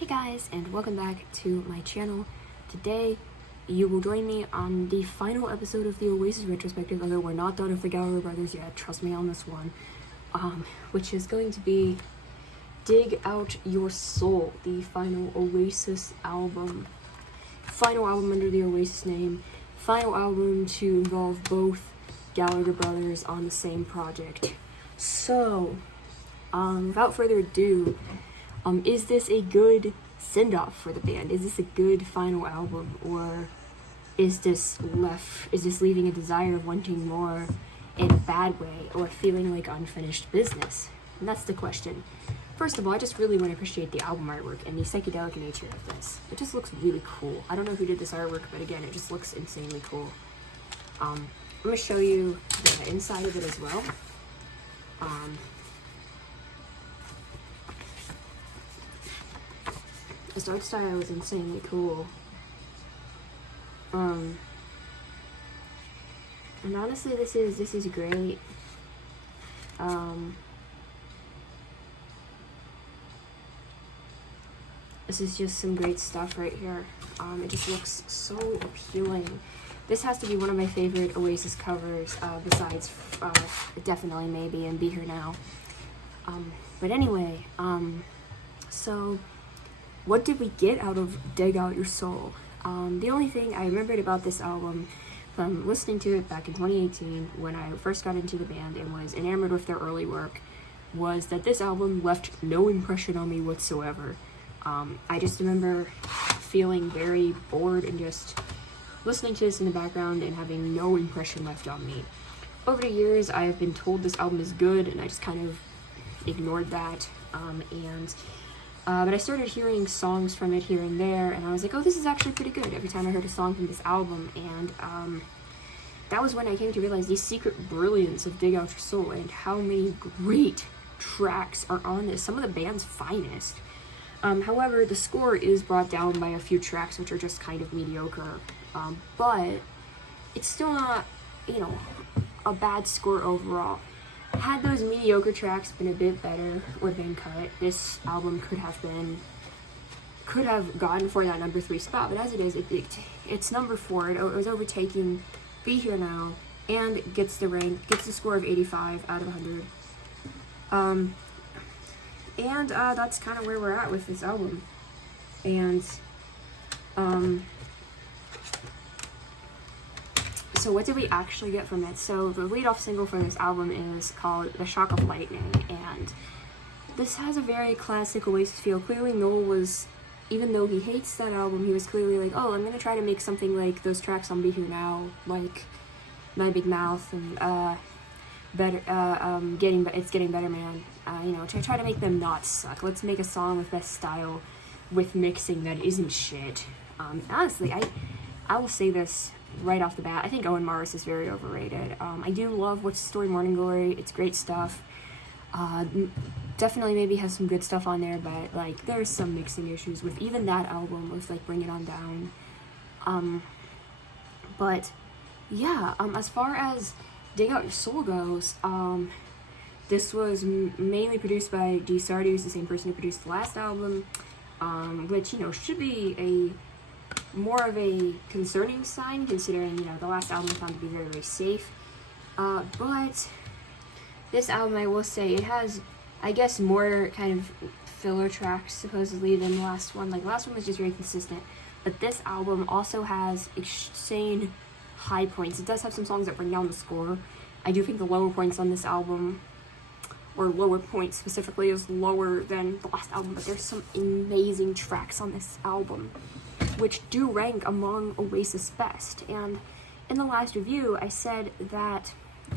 Hey guys, and welcome back to my channel. Today, you will join me on the final episode of the Oasis retrospective, although we're not done with the Gallagher Brothers yet, trust me on this one, which is going to be Dig Out Your Soul, the final Oasis album. Final album under the Oasis name, final album to involve both Gallagher Brothers on the same project. So, without further ado, is this a good send-off for the band? Is this a good final album, or is this leaving a desire of wanting more in a bad way, or feeling like unfinished business? And that's the question. First of all, I just really want to appreciate the album artwork and the psychedelic nature of this. It just looks really cool. I don't know who did this artwork, but again, it just looks insanely cool. I'm going to show you the inside of it as well. This art style is insanely cool. And honestly, this is great. This is just some great stuff right here. It just looks so appealing. This has to be one of my favorite Oasis covers, besides definitely maybe and Be Here Now. But anyway, so what did we get out of Dig Out Your Soul? The only thing I remembered about this album from listening to it back in 2018 when I first got into the band and was enamored with their early work was that this album left no impression on me whatsoever. I just remember feeling very bored and just listening to this in the background and having no impression left on me. Over the years, I have been told this album is good, and I just kind of ignored that. But I started hearing songs from it here and there, and I was like, oh, this is actually pretty good every time I heard a song from this album. And that was when I came to realize the secret brilliance of Dig Out Your Soul and how many great tracks are on this, some of the band's finest. However, the score is brought down by a few tracks which are just kind of mediocre, but it's still not, a bad score overall. Had those mediocre tracks been a bit better or been cut, this album could have gotten for that number 3 spot, but as it is, it's number 4. It was overtaking Be Here Now, and gets the score of 85 out of 100. And that's kind of where we're at with this album. And so what did we actually get from it? So the lead-off single for this album is called The Shock of Lightning, and this has a very classic Oasis feel. Clearly Noel was, even though he hates that album, he was clearly like, oh, I'm going to try to make something like those tracks on Be Here Now, like My Big Mouth and Getting Better Man. Try to make them not suck. Let's make a song with best style, with mixing that isn't shit. Honestly, I will say this right off the bat. I think Owen Morris is very overrated. I do love What's the Story, Morning Glory. It's great stuff. Definitely maybe has some good stuff on there, but there's some mixing issues with even that album, with Bring It On Down. But yeah, as far as Dig Out Your Soul goes, this was mainly produced by G. Sardi, who's the same person who produced the last album, which, should be more of a concerning sign, considering, the last album was found to be very, very safe. But this album, I will say, it has, I guess, more kind of filler tracks, supposedly, than the last one. The last one was just very consistent, but this album also has insane high points. It does have some songs that bring down the score. I do think the lower points on this album, or lower points specifically, is lower than the last album, but there's some amazing tracks on this album which do rank among Oasis' best. And in the last review, I said that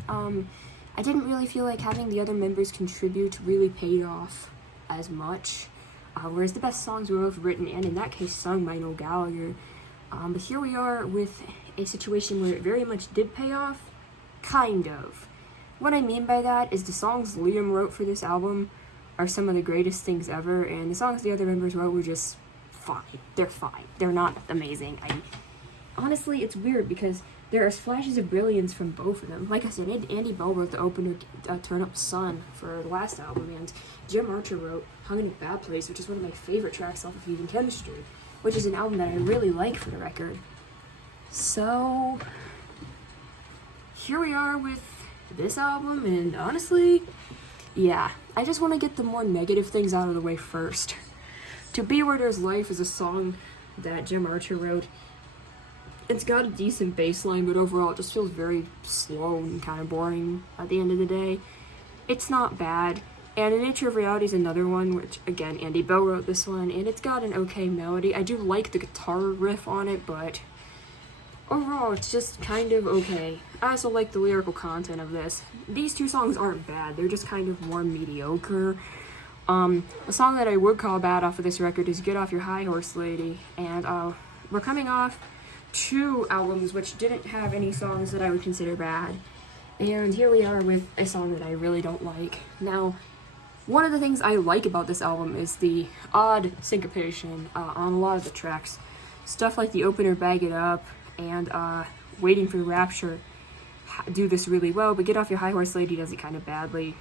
I didn't really feel like having the other members contribute really paid off as much, whereas the best songs were both written and, in that case, sung by Noel Gallagher. But here we are with a situation where it very much did pay off, kind of. What I mean by that is the songs Liam wrote for this album are some of the greatest things ever, and the songs the other members wrote were just fine. They're fine. They're not amazing. Honestly, it's weird because there are flashes of brilliance from both of them. Like I said, Andy Bell wrote the opener, Turn Up Sun, for the last album, and Jim Archer wrote Hung in a Bad Place, which is one of my favorite tracks off of Even Chemistry, which is an album that I really like, for the record. So, here we are with this album, and honestly, yeah, I just want to get the more negative things out of the way first. To Be Where There's Life is a song that Jim Archer wrote. It's got a decent bass line, but overall it just feels very slow and kind of boring at the end of the day. It's not bad. And The Nature of Reality is another one, which, again, Andy Bell wrote this one, and it's got an okay melody. I do like the guitar riff on it, but overall it's just kind of okay. I also like the lyrical content of this. These two songs aren't bad, they're just kind of more mediocre. A song that I would call bad off of this record is Get Off Your High Horse Lady, and we're coming off 2 albums which didn't have any songs that I would consider bad, and here we are with a song that I really don't like. Now, one of the things I like about this album is the odd syncopation on a lot of the tracks. Stuff like the opener, Bag It Up, and Waiting for Rapture do this really well, but Get Off Your High Horse Lady does it kind of badly.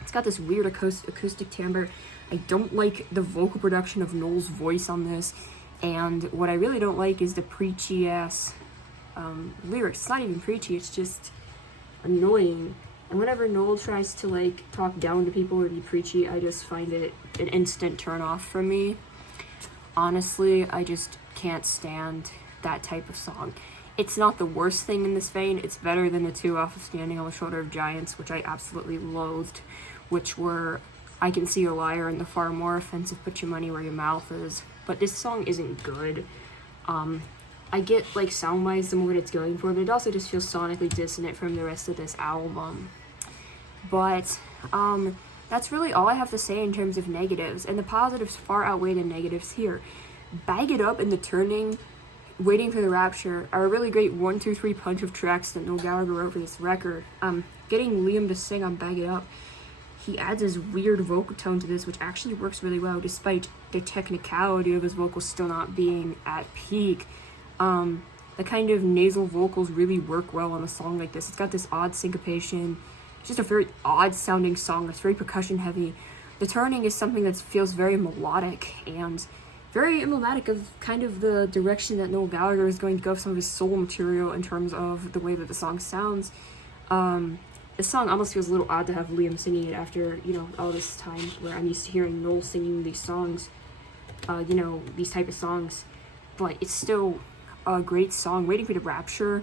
It's got this weird acoustic timbre. I don't like the vocal production of Noel's voice on this. And what I really don't like is the preachy-ass lyrics. It's not even preachy, it's just annoying. And whenever Noel tries to, like, talk down to people or be preachy, I just find it an instant turn-off for me. Honestly, I just can't stand that type of song. It's not the worst thing in this vein. It's better than the 2 off of Standing on the Shoulder of Giants, which I absolutely loathed, which were I Can See Your Liar and the far more offensive Put Your Money Where Your Mouth Is. But this song isn't good. I get, like, sound-wise the what it's going for, but it also just feels sonically dissonant from the rest of this album. But, that's really all I have to say in terms of negatives, and the positives far outweigh the negatives here. Bag It Up and The Turning, Waiting for the Rapture are a really great 1-2-3 punch of tracks that Noel Gallagher wrote for this record. Getting Liam to sing on Bag It Up, he adds his weird vocal tone to this, which actually works really well, despite the technicality of his vocals still not being at peak. The kind of nasal vocals really work well on a song like this. It's got this odd syncopation. It's just a very odd sounding song that's very percussion heavy. The Turning is something that feels very melodic and very emblematic of kind of the direction that Noel Gallagher is going to go with some of his soul material in terms of the way that the song sounds. This song almost feels a little odd to have Liam singing it after, all this time where I'm used to hearing Noel singing these songs, these type of songs. But it's still a great song. Waiting for the Rapture,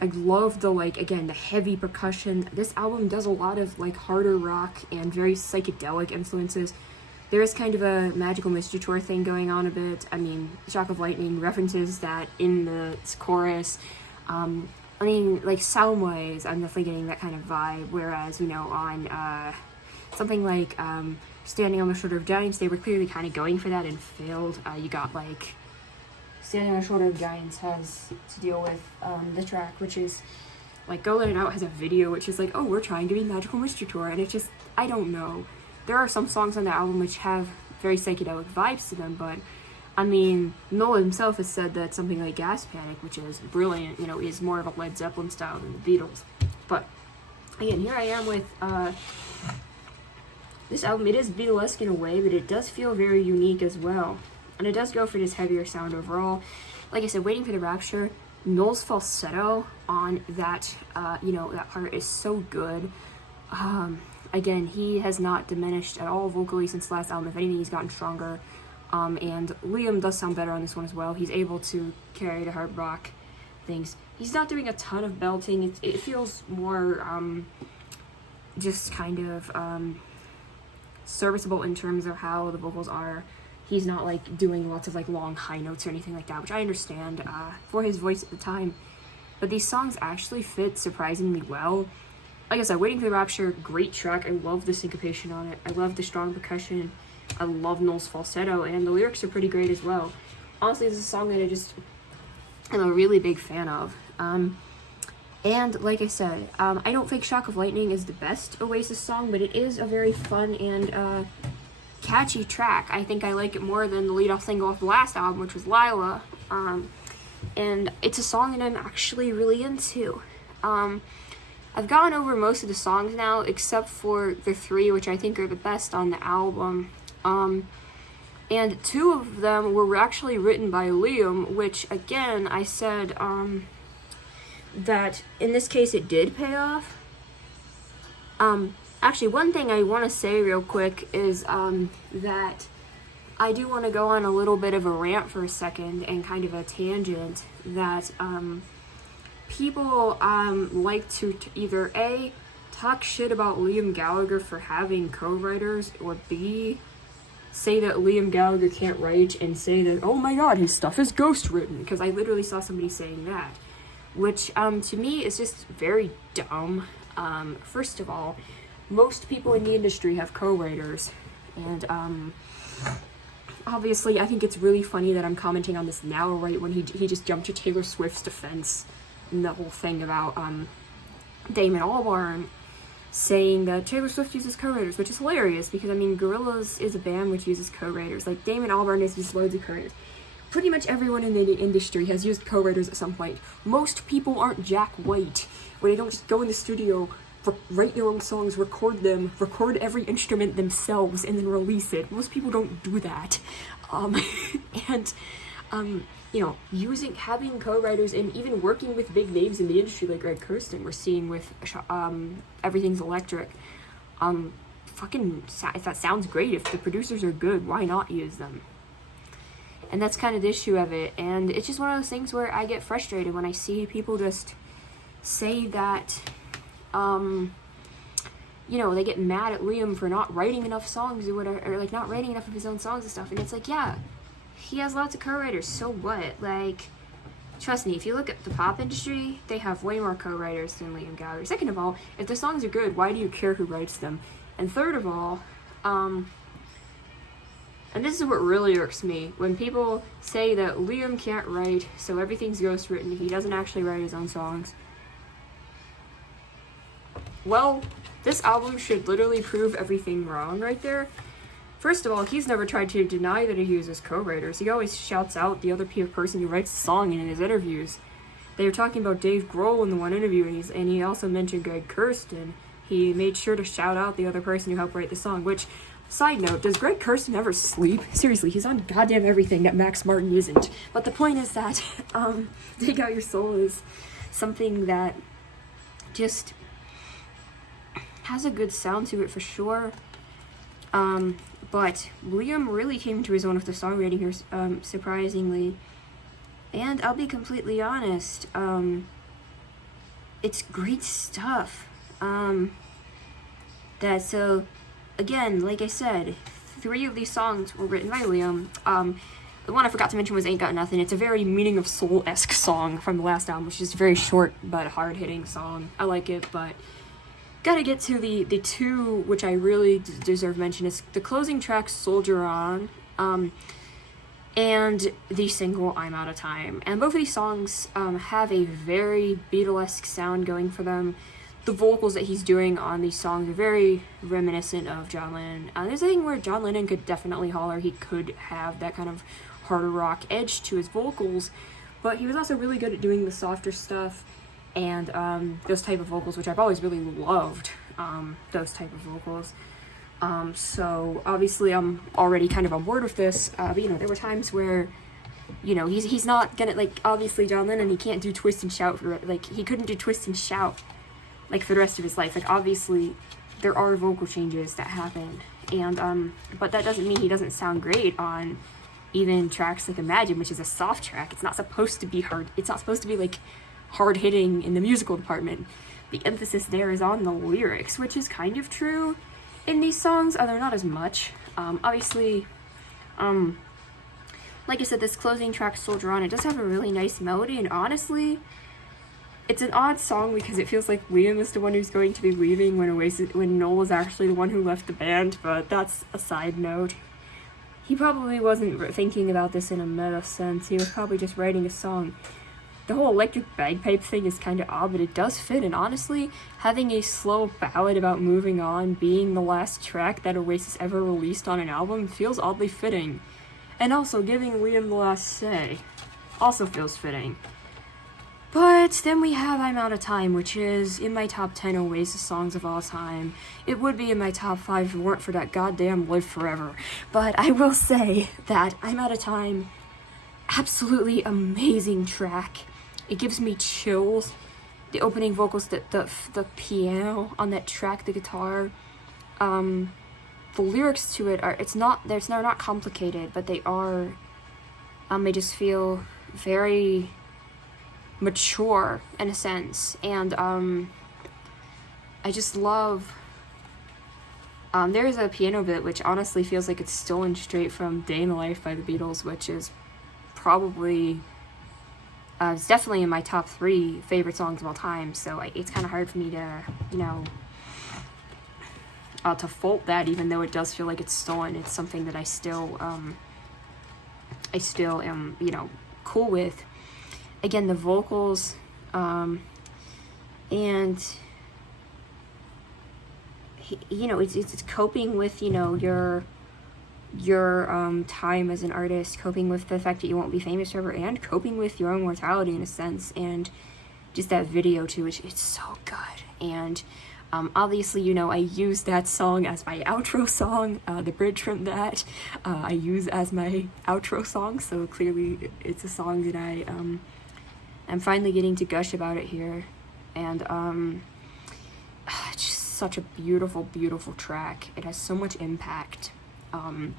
I love the, the heavy percussion. This album does a lot of, harder rock and very psychedelic influences. There is kind of a Magical Mystery Tour thing going on a bit. I mean, Shock of Lightning references that in the chorus. Sound-wise, I'm definitely getting that kind of vibe, whereas, on something like Standing on the Shoulder of Giants, they were clearly kind of going for that and failed. You got, Standing on the Shoulder of Giants has to deal with the track, which is, Go Let It Out has a video, which is oh, we're trying to be Magical Mystery Tour, and it's just, I don't know. There are some songs on the album which have very psychedelic vibes to them, but Noel himself has said that something like Gas Panic, which is brilliant, is more of a Led Zeppelin style than the Beatles. But, again, here I am with this album. It is Beatlesque in a way, but it does feel very unique as well. And it does go for this heavier sound overall. Like I said, Waiting for the Rapture, Noel's falsetto on that, that part is so good. Again, he has not diminished at all vocally since the last album. If anything, he's gotten stronger. And Liam does sound better on this one as well. He's able to carry the hard rock things. He's not doing a ton of belting. It feels more just kind of serviceable in terms of how the vocals are. He's not doing lots of long high notes or anything like that, which I understand for his voice at the time. But these songs actually fit surprisingly well. Like I said, Waiting for the Rapture, great track. I love the syncopation on it. I love the strong percussion. I love Noel's falsetto, and the lyrics are pretty great as well. Honestly, this is a song that I'm a really big fan of. And like I said, I don't think Shock of Lightning is the best Oasis song, but it is a very fun and catchy track. I think I like it more than the lead-off single off the last album, which was Lila. and it's a song that I'm actually really into. I've gone over most of the songs now, except for the 3, which I think are the best on the album. And 2 of them were actually written by Liam, which, again, I said, that in this case it did pay off. Actually, one thing I want to say real quick is, that I do want to go on a little bit of a rant for a second, and kind of a tangent, that, people, like to either A, talk shit about Liam Gallagher for having co-writers, or B, say that Liam Gallagher can't write and say that, oh my god, his stuff is ghost written, because I literally saw somebody saying that, which to me is just very dumb. First of all, most people in the industry have co-writers, and obviously I think it's really funny that I'm commenting on this now, right when he just jumped to Taylor Swift's defense and the whole thing about Damon Albarn saying that Taylor Swift uses co-writers, which is hilarious, because, I mean, Gorillaz is a band which uses co-writers. Like, Damon Albarn has used loads of co-writers. Pretty much everyone in the industry has used co-writers at some point. Most people aren't Jack White, where they don't just go in the studio, write their own songs, record them, record every instrument themselves, and then release it. Most people don't do that. You know, having co-writers and even working with big names in the industry like Greg Kurstin, we're seeing with Everything's Electric. If that sounds great, if the producers are good, why not use them? And that's kind of the issue of it. And it's just one of those things where I get frustrated when I see people just say that, you know, they get mad at Liam for not writing enough songs or whatever, or like not writing enough of his own songs and stuff. And it's like, yeah, he has lots of co-writers, so what? Like, trust me, if you look at the pop industry, they have way more co-writers than Liam Gallagher. Second of all, if the songs are good, why do you care who writes them? And third of all, and this is what really irks me, when people say that Liam can't write, so everything's ghost-written, he doesn't actually write his own songs. Well, this album should literally prove everything wrong right there. First of all, he's never tried to deny that he uses co-writers. He always shouts out the other person who writes the song in his interviews. They were talking about Dave Grohl in the one interview, and he also mentioned Greg Kurstin. He made sure to shout out the other person who helped write the song, which, side note, does Greg Kurstin ever sleep? Seriously, he's on goddamn everything that Max Martin isn't. But the point is that, Dig Out Your Soul is something that just has a good sound to it for sure. But Liam really came to his own with the songwriting here, surprisingly. And I'll be completely honest, it's great stuff. So, again, like I said, 3 of these songs were written by Liam. The one I forgot to mention was Ain't Got Nothing. It's a very Meaning of Soul-esque song from the last album, which is a very short but hard-hitting song. I like it, but gotta get to the 2 which I really deserve mention. Is the closing track Soldier On, and the single I'm Out of Time. And both of these songs have a very Beatlesque sound going for them. The vocals that he's doing on these songs are very reminiscent of John Lennon. There's a thing where John Lennon could definitely holler, he could have that kind of harder rock edge to his vocals, but he was also really good at doing the softer stuff and those type of vocals, which I've always really loved, those type of vocals. So obviously I'm already kind of on board with this, but you know, there were times where, you know, he's not gonna, like, obviously John Lennon, he can't do twist and shout, he couldn't do twist and shout, like, for the rest of his life. Like, obviously there are vocal changes that happen, and but that doesn't mean he doesn't sound great on even tracks like Imagine, which is a soft track. It's not supposed to be hard, it's not supposed to be like hard-hitting in the musical department. The emphasis there is on the lyrics, which is kind of true in these songs, although not as much. Obviously, like I said, this closing track, Soldier On, it does have a really nice melody, and honestly, it's an odd song because it feels like Liam is the one who's going to be leaving when Noel is actually the one who left the band, but that's a side note. He probably wasn't thinking about this in a meta sense, he was probably just writing a song. The whole electric bagpipe thing is kind of odd, but it does fit, and honestly, having a slow ballad about moving on being the last track that Oasis ever released on an album feels oddly fitting. And also giving Liam the last say. also feels fitting. But then we have I'm Out of Time, which is in my top 10 Oasis songs of all time. It would be in my top 5 if it weren't for that goddamn Live Forever. But I will say that I'm Out of Time, absolutely amazing track. It gives me chills. The opening vocals, the piano on that track, the guitar, the lyrics to it are, they're not complicated, but they are, they just feel very mature in a sense, and I just love, there's a piano bit which honestly feels like it's stolen straight from Day in the Life by the Beatles, which is probably, it's definitely in my top 3 favorite songs of all time, so it's kind of hard for me to, to fault that, even though it does feel like it's stolen. It's something that I still am, cool with. Again, the vocals, and it's coping with, your time as an artist, coping with the fact that you won't be famous forever, and coping with your own mortality in a sense, and just that video too, which it's so good. And obviously, I use that song as my outro song. The bridge from that, I use as my outro song, so clearly it's a song that I'm finally getting to gush about it here. And it's just such a beautiful, beautiful track. It has so much impact. And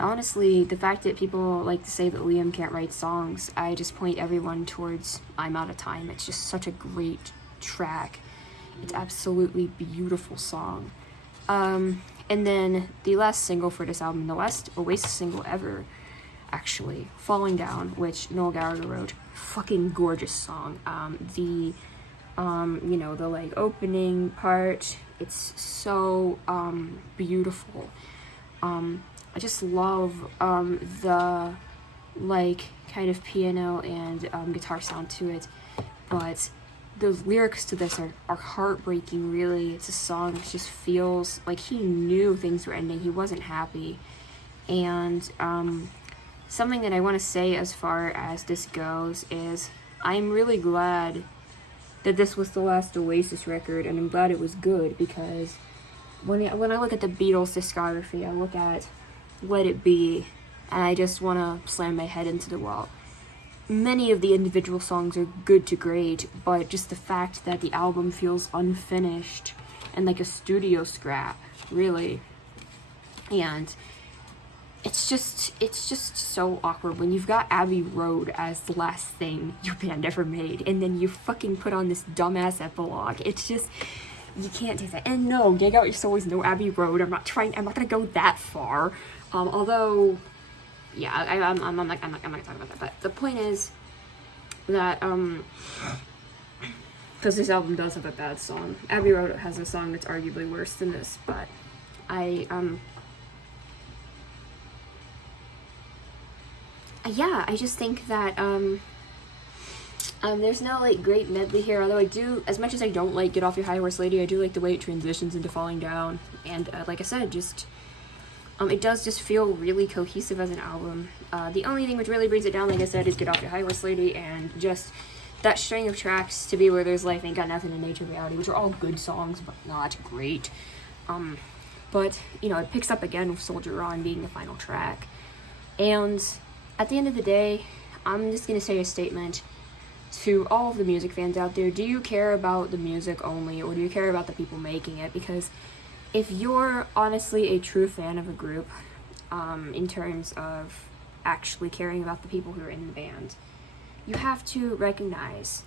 honestly, the fact that people like to say that Liam can't write songs, I just point everyone towards I'm Out of Time. It's just such a great track. It's absolutely beautiful song. And then the last single for this album, the last Oasis single ever, actually, Falling Down, which Noel Gallagher wrote. Fucking gorgeous song. The like opening part, it's so beautiful. I just love the like kind of piano and guitar sound to it, but the lyrics to this are heartbreaking, really. It's a song that just feels like he knew things were ending. He wasn't happy. And something that I want to say as far as this goes is I'm really glad that this was the last Oasis record, and I'm glad it was good, because when I look at the Beatles discography, I look at Let It Be, and I just want to slam my head into the wall. Many of the individual songs are good to great, but just the fact that the album feels unfinished and like a studio scrap, really. And it's just so awkward when you've got Abbey Road as the last thing your band ever made, and then you fucking put on this dumbass epilogue. It's just, you can't do that. And no, Dig Out Your Soul is no Abbey Road. I'm not gonna go that far. Although, yeah, I'm not gonna talk about that. But the point is that because this album does have a bad song. Abbey Road has a song that's arguably worse than this, but I just think that there's no like great medley here, although I do, as much as I don't like Get Off Your High Horse Lady, I do like the way it transitions into Falling Down, and like I said, just it does just feel really cohesive as an album. The only thing which really brings it down, like I said, is Get Off Your High Horse Lady, and just that string of tracks, To Be Where There's Life, Ain't Got Nothing, in Nature, Reality, which are all good songs, but not great. But it picks up again with Soldier On being the final track, and at the end of the day, I'm just going to say a statement to all of the music fans out there. Do you care about the music only, or do you care about the people making it? Because if you're honestly a true fan of a group, in terms of actually caring about the people who are in the band, you have to recognize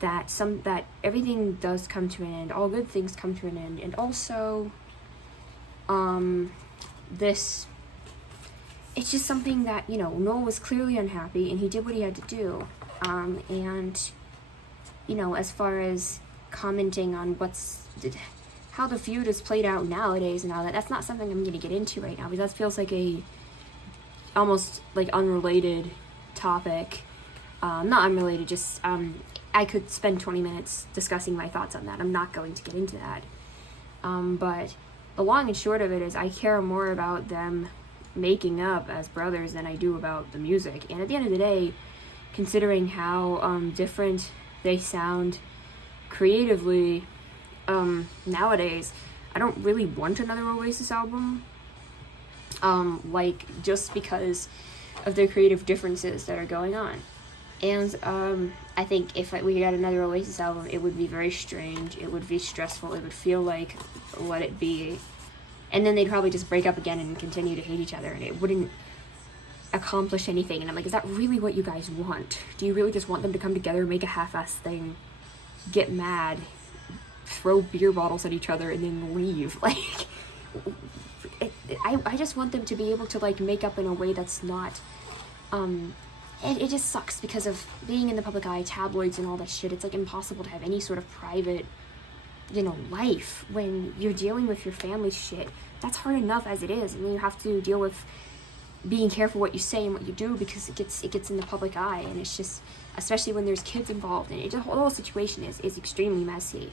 that everything does come to an end. All good things come to an end. And also, it's just something that, Noel was clearly unhappy, and he did what he had to do. And, as far as commenting on how the feud is played out nowadays and all that, that's not something I'm going to get into right now, because that feels like a almost like unrelated topic. Not unrelated, just, I could spend 20 minutes discussing my thoughts on that. I'm not going to get into that. But the long and short of it is I care more about them making up as brothers than I do about the music. And at the end of the day, considering how different they sound creatively nowadays. I don't really want another Oasis album, like, just because of the creative differences that are going on. And I think if we got another Oasis album, it would be very strange, it would be stressful, it would feel like Let It Be, and then they'd probably just break up again and continue to hate each other, and it wouldn't accomplish anything. And I'm like, is that really what you guys want? Do you really just want them to come together, make a half-ass thing, get mad, throw beer bottles at each other, and then leave? Like, I just want them to be able to, like, make up in a way that's not, it just sucks because of being in the public eye, tabloids and all that shit. It's, like, impossible to have any sort of private, you know, life when you're dealing with your family shit. That's hard enough as it is, and then you have to deal with being careful what you say and what you do because it gets in the public eye, and it's just, especially when there's kids involved, and the whole situation is extremely messy.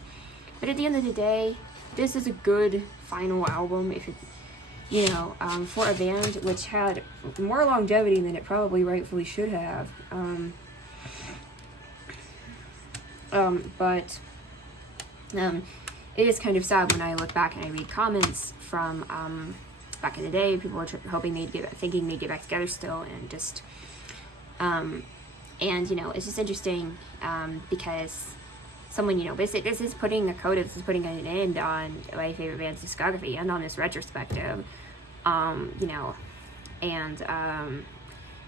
But at the end of the day, this is a good final album, if you know, for a band which had more longevity than it probably rightfully should have. But it is kind of sad when I look back and I read comments from back in the day. People were thinking they'd get back together still, and just and you know, it's just interesting because someone, you know, this is putting an end on my favorite band's discography and on this retrospective, you know, and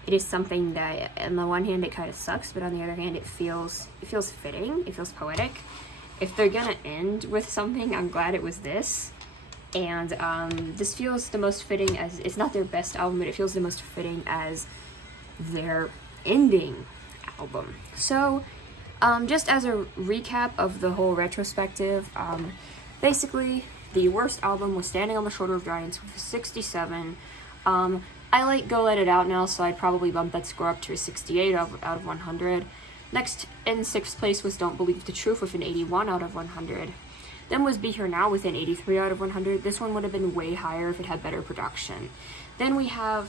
it is something that on the one hand it kind of sucks, but on the other hand it feels fitting, it feels poetic. If they're gonna end with something, I'm glad it was this. And this feels the most fitting, as it's not their best album, but it feels the most fitting as their ending album. So just as a recap of the whole retrospective, basically the worst album was Standing on the Shoulder of Giants with a 67. I like Go Let It Out now, so I'd probably bump that score up to a 68 out of 100. Next, in 6th place, was Don't Believe the Truth with an 81 out of 100. Then was Be Here Now with an 83 out of 100. This one would have been way higher if it had better production. Then we have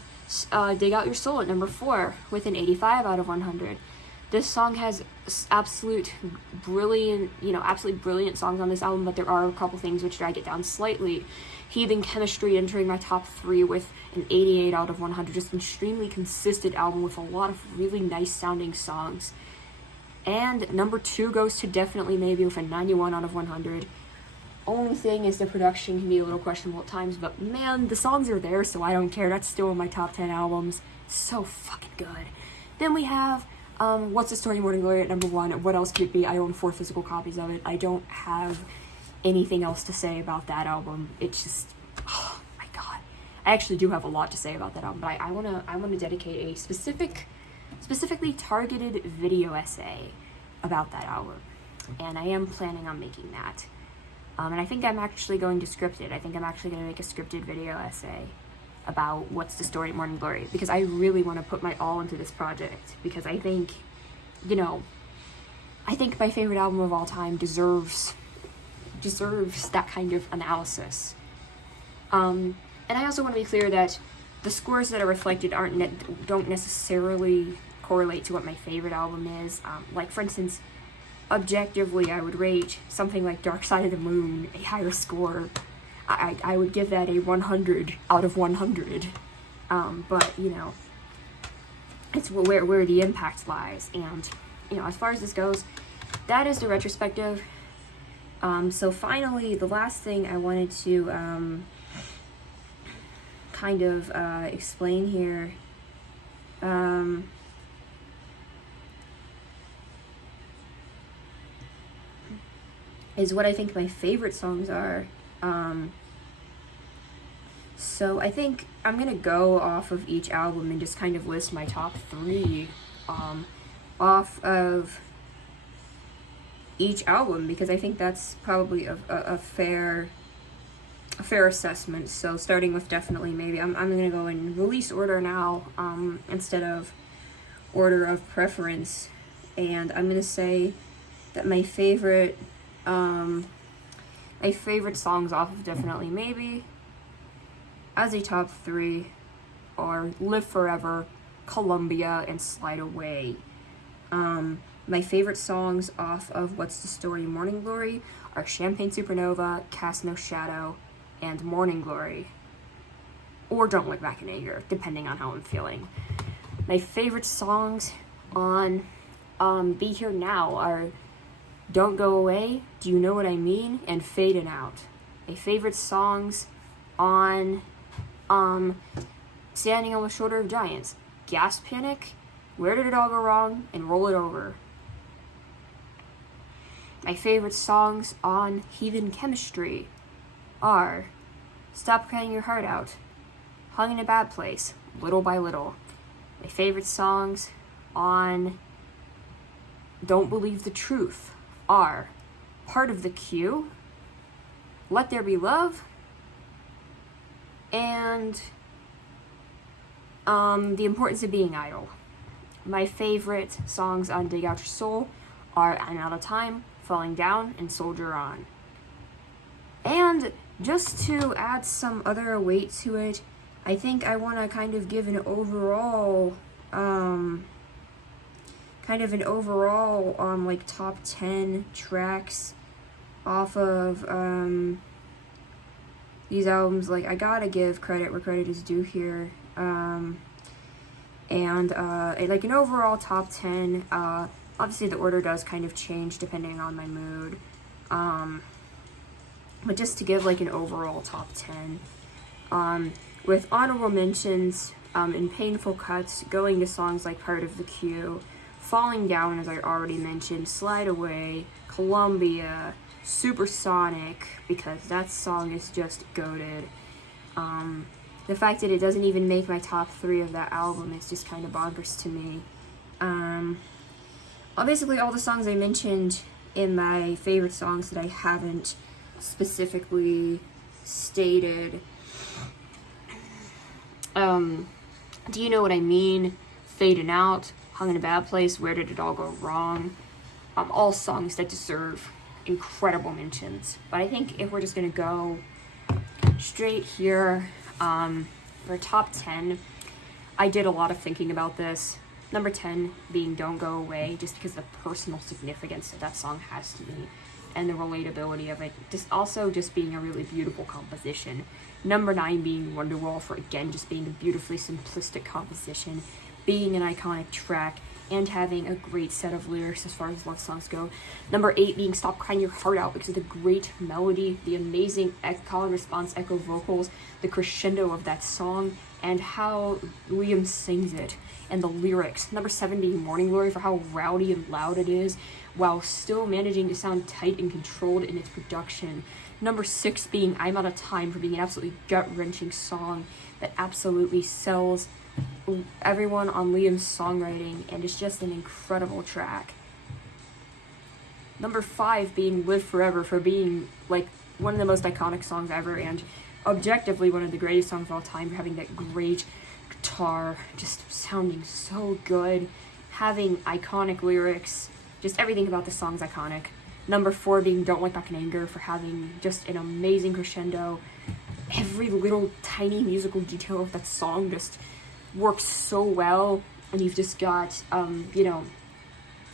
Dig Out Your Soul at number 4 with an 85 out of 100. This song has absolutely brilliant songs on this album, but there are a couple things which drag it down slightly. Heathen Chemistry entering my top 3 with an 88 out of 100. Just an extremely consistent album with a lot of really nice sounding songs. And number 2 goes to Definitely Maybe with a 91 out of 100. Only thing is the production can be a little questionable at times, but man, the songs are there, so I don't care. That's still in my top 10 albums. So fucking good. Then we have What's the Story, Morning Glory at number 1. What else could it be? I own 4 physical copies of it. I don't have anything else to say about that album. It's just, oh my god. I actually do have a lot to say about that album, but I wanna dedicate a specifically targeted video essay about that album, and I am planning on making that. And I think I'm actually going to script it. I think I'm actually going to make a scripted video essay about What's the Story, Morning Glory, because I really want to put my all into this project, because I think, you know, I think my favorite album of all time deserves that kind of analysis. And I also want to be clear that the scores that are reflected don't necessarily correlate to what my favorite album is. Like, for instance, objectively, I would rate something like Dark Side of the Moon a higher score. I would give that a 100 out of 100. But, you know, it's where the impact lies. And, you know, as far as this goes, that is the retrospective. So finally, the last thing I wanted to kind of explain here is what I think my favorite songs are. So I think I'm gonna go off of each album and just kind of list my top 3 off of each album, because I think that's probably a fair assessment. So starting with Definitely Maybe, I'm gonna go in release order now, instead of order of preference, and I'm gonna say that my favorite songs off of Definitely Maybe as a top 3 are Live Forever, Columbia, and Slide Away. My favorite songs off of What's the Story, Morning Glory are Champagne Supernova, Cast No Shadow, and Morning Glory. Or Don't Look Back in Anger, depending on how I'm feeling. My favorite songs on Be Here Now are Don't Go Away, Do You Know What I Mean, and Fading Out. My favorite songs on Standing on the Shoulder of Giants, Gas Panic, Where Did It All Go Wrong, and Roll It Over. My favorite songs on Heathen Chemistry are Stop Crying Your Heart Out, Hung in a Bad Place, Little by Little. My favorite songs on Don't Believe the Truth are Part of the Queue, Let There Be Love, and The Importance of Being Idle. My favorite songs on Dig Out Your Soul are I'm Out of Time, Falling Down, and Soldier On. And just to add some other weight to it, I think I want to kind of give an overall, like top 10 tracks off of these albums. Like, I gotta give credit where credit is due here. Like an overall top 10, obviously the order does kind of change depending on my mood. But just to give like an overall top 10, with honorable mentions, in Painful Cuts, going to songs like Part of the Queue, Falling Down, as I already mentioned, Slide Away, Columbia, Supersonic, because that song is just goated. The fact that it doesn't even make my top 3 of that album is just kind of bonkers to me. Basically all the songs I mentioned in my favorite songs that I haven't specifically stated. Do You Know What I Mean, Fading Out, Hung in a Bad Place, Where Did It All Go Wrong? All songs that deserve incredible mentions. But I think if we're just gonna go straight here, for top 10, I did a lot of thinking about this. Number 10 being Don't Go Away, just because of the personal significance that that song has to me and the relatability of it. Just being a really beautiful composition. Number 9 being Wonderwall, for again just being a beautifully simplistic composition, being an iconic track, and having a great set of lyrics as far as love songs go. Number 8 being Stop Crying Your Heart Out, because of the great melody, the amazing call and response echo vocals, the crescendo of that song, and how Liam sings it, and the lyrics. Number 7 being Morning Glory, for how rowdy and loud it is, while still managing to sound tight and controlled in its production. Number 6 being I'm Out of Time, for being an absolutely gut-wrenching song that absolutely sells everyone on Liam's songwriting, and it's just an incredible track. Number 5 being Live Forever, for being like one of the most iconic songs ever, and objectively one of the greatest songs of all time, for having that great guitar, just sounding so good, having iconic lyrics, just everything about the song's iconic. Number 4 being Don't Look Back in Anger, for having just an amazing crescendo. Every little tiny musical detail of that song just works so well, and you've just got,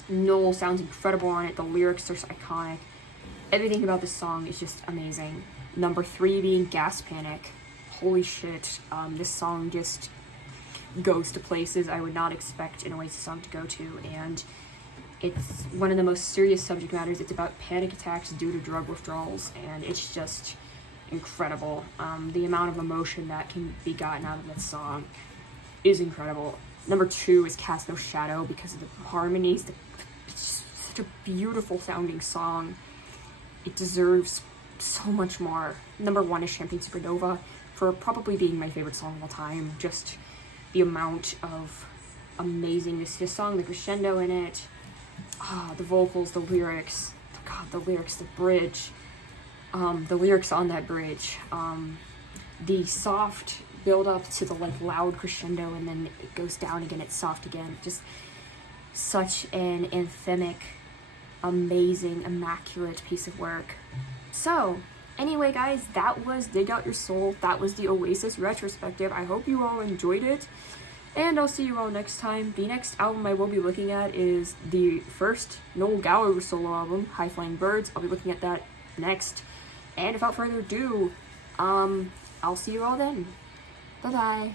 Noel sounds incredible on it, the lyrics are iconic, everything about this song is just amazing. Number 3 being Gas Panic. Holy shit, this song just goes to places I would not expect an Oasis song to go to, and it's one of the most serious subject matters. It's about panic attacks due to drug withdrawals, and it's just incredible. The amount of emotion that can be gotten out of that song is incredible. Number 2 is Cast No Shadow, because of the harmonies. It's such a beautiful sounding song. It deserves so much more. Number 1 is Champagne Supernova, for probably being my favorite song of all time. Just the amount of amazingness to the song, the crescendo in it, the vocals, the lyrics, the bridge, the lyrics on that bridge, the soft build up to the loud crescendo, and then it goes down again, it's soft again. Just such an anthemic, amazing, immaculate piece of work. So anyway, guys, that was Dig Out Your Soul. That was the Oasis retrospective. I hope you all enjoyed it. and I'll see you all next time. The next album I will be looking at is the first Noel Gallagher solo album, High Flying Birds. I'll be looking at that next. And without further ado, I'll see you all then. Bye-bye.